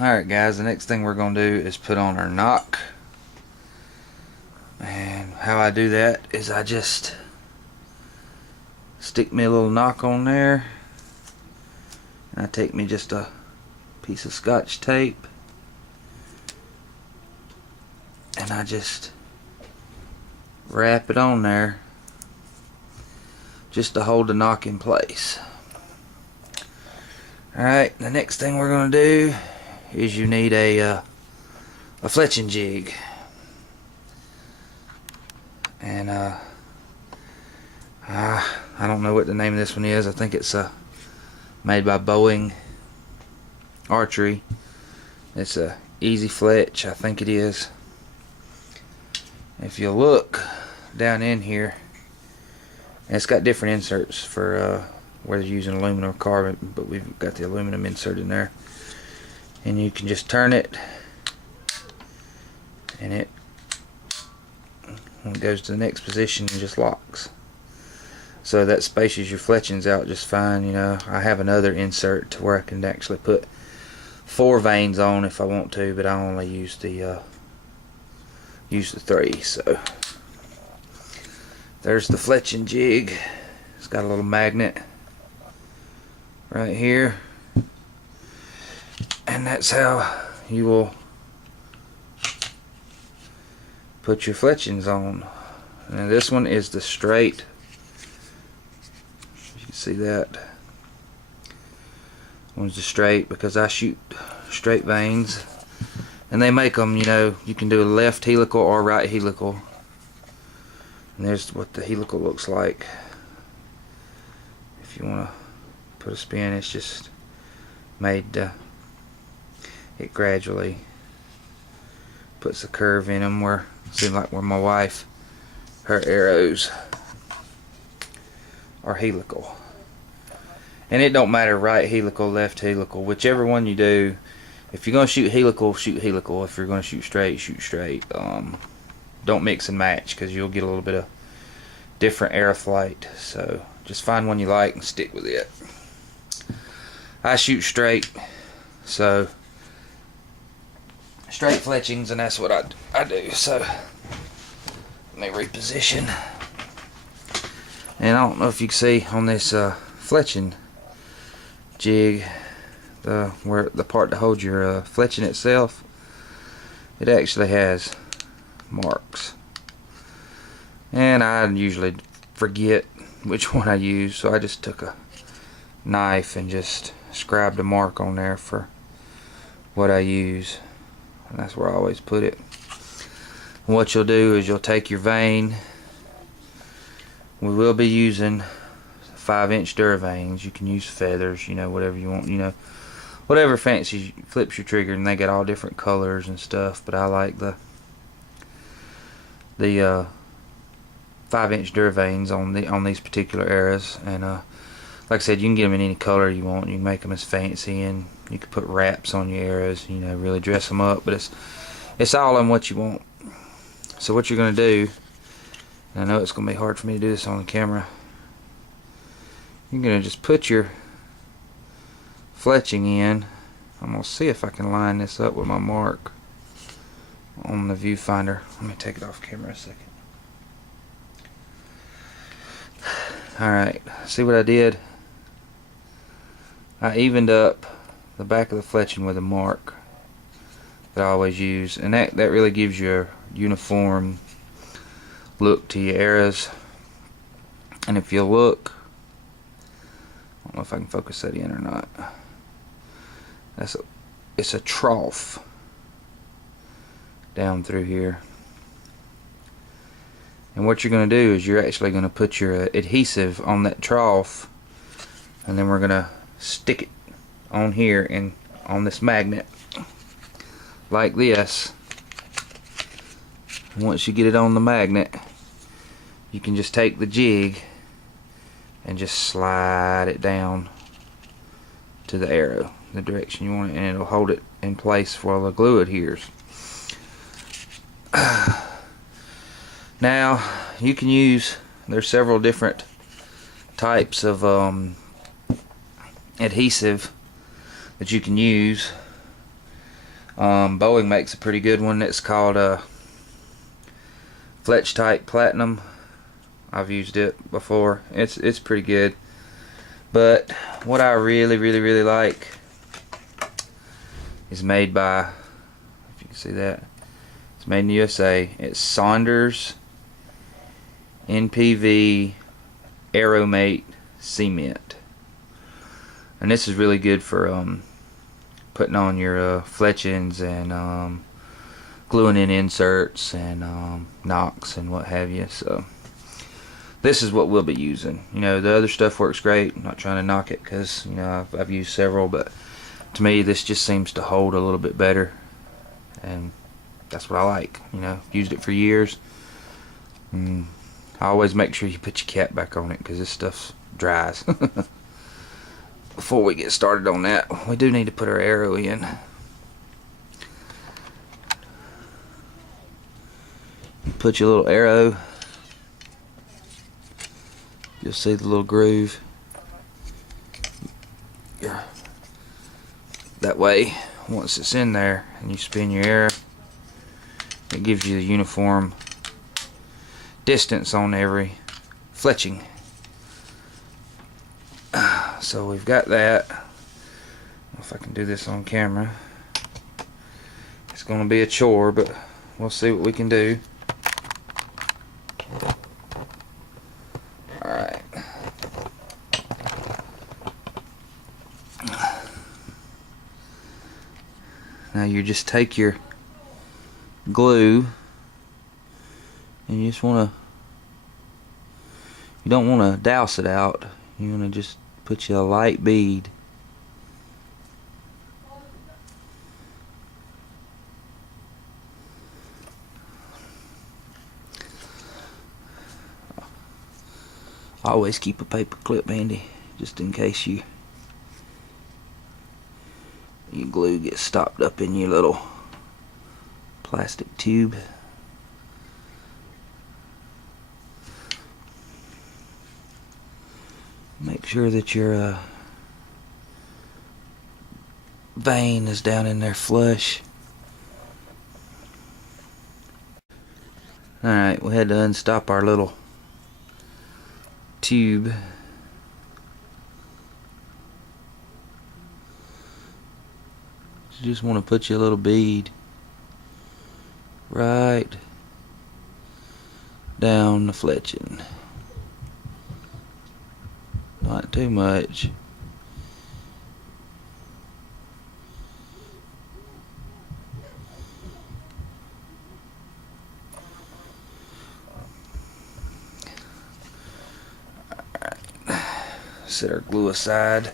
Alright guys, the next thing we're going to do is put on our knock. And how I do that is I just stick me a little knock on there. And I take me just a piece of Scotch tape. And I just wrap it on there just to hold the knock in place. Alright, the next thing we're going to do is you need a fletching jig. And I don't know what the name of this one is. I think it's made by Boeing Archery. It's a Easy Fletch, I think it is. If you look down in here, and it's got different inserts for whether you're using aluminum or carbon, but we've got the aluminum insert in there. And you can just turn it, and when it goes to the next position, it just locks. So that spaces your fletchings out just fine. You know, I have another insert to where I can actually put 4 vanes on if I want to, but I only use the 3. So there's the fletching jig. It's got a little magnet right here, and that's how you will put your fletchings on. And this one is the straight. You can see that one's the straight because I shoot straight vanes, and they make them, you know, you can do a left helical or right helical. And there's what the helical looks like. If you want to put a spin, it's just made it gradually puts a curve in them where it seems like where my wife, her arrows are helical. And it don't matter right helical, left helical, whichever one you do. If you're going to shoot helical, shoot helical. If you're going to shoot straight, shoot straight. Don't mix and match, because you'll get a little bit of different arrow flight. So just find one you like and stick with it. I shoot straight, so straight fletchings, and that's what I do. So let me reposition. And I don't know if you can see on this fletching jig, where the part that holds your fletching itself, it actually has marks. And I usually forget which one I use, so I just took a knife and just scribed a mark on there for what I use, and that's where I always put it. And what you'll do is you'll take your vane. We will be using 5-inch Duravanes. You can use feathers, you know, whatever you want, you know, whatever fancy flips your trigger, and they get all different colors and stuff. But I like the 5-inch Duravanes on these particular arrows. And like I said, you can get them in any color you want. You can make them as fancy, and you can put wraps on your arrows, you know, really dress them up. But it's all on what you want. So what you're going to do, and I know it's going to be hard for me to do this on the camera, you're going to just put your fletching in. I'm going to see if I can line this up with my mark on the viewfinder. Let me take it off camera a second. Alright, see what I did? I evened up the back of the fletching with a mark that I always use, and that really gives you a uniform look to your arrows. And if you look, I don't know if I can focus that in or not. It's a trough down through here. And what you're going to do is you're actually going to put your adhesive on that trough, and then we're going to stick it on here and on this magnet like this. Once you get it on the magnet, you can just take the jig and just slide it down to the arrow, the direction you want it, and it'll hold it in place while the glue adheres. Now you can use, there's several different types of adhesive that you can use. Boeing makes a pretty good one. It's called Fletch Type Platinum. I've used it before. It's pretty good. But what I really like is made by, if you can see that, it's made in the USA. It's Saunders NPV Aeromate Cement, and this is really good for putting on your fletchings and gluing in inserts and knocks and what have you. So this is what we'll be using. You know, the other stuff works great. I'm not trying to knock it, because you know I've used several, but to me this just seems to hold a little bit better, and that's what I like. You know, used it for years. I always make sure you put your cap back on it, because this stuff dries. Before we get started on that, we do need to put our arrow in. Put your little arrow. You'll see the little groove. That way, once it's in there and you spin your arrow, it gives you the uniform distance on every fletching. So we've got that. If I can do this on camera, it's going to be a chore, but we'll see what we can do. Alright. Now you just take your glue and you just want to, you don't want to douse it out. You want to just put you a light bead. Always keep a paper clip handy, just in case your glue gets stopped up in your little plastic tube. Make sure that your vein is down in there flush. Alright, we had to unstop our little tube. You just want to put your little bead right down the fletching. Not too much. Set our glue aside.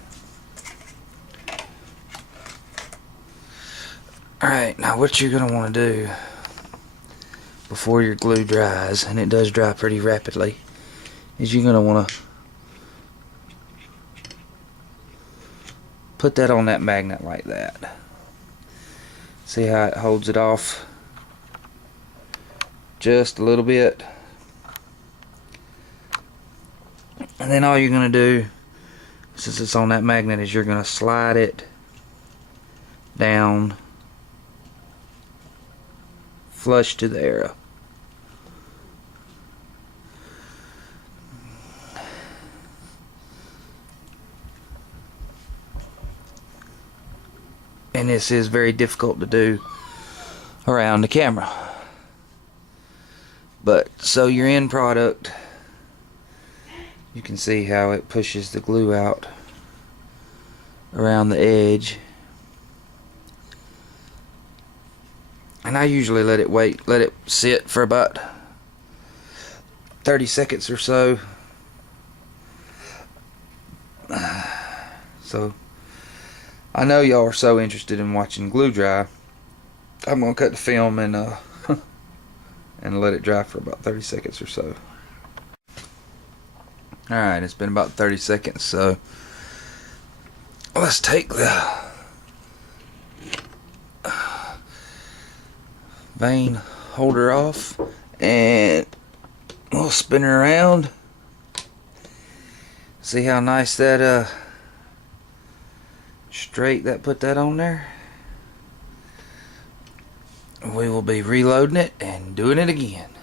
Alright, now what you're going to want to do before your glue dries, and it does dry pretty rapidly, is you're going to want to put that on that magnet like that. See how it holds it off just a little bit. And then all you're going to do, since it's on that magnet, is you're going to slide it down flush to the arrow. And this is very difficult to do around the camera, but so your end product, you can see how it pushes the glue out around the edge. And I usually let it sit for about 30 seconds or so. So I know y'all are so interested in watching glue dry. I'm gonna cut the film and and let it dry for about 30 seconds or so. Alright, it's been about 30 seconds, so let's take the vein holder off and we'll spin her around. See how nice that straight that put that on there. we will be reloading it and doing it again.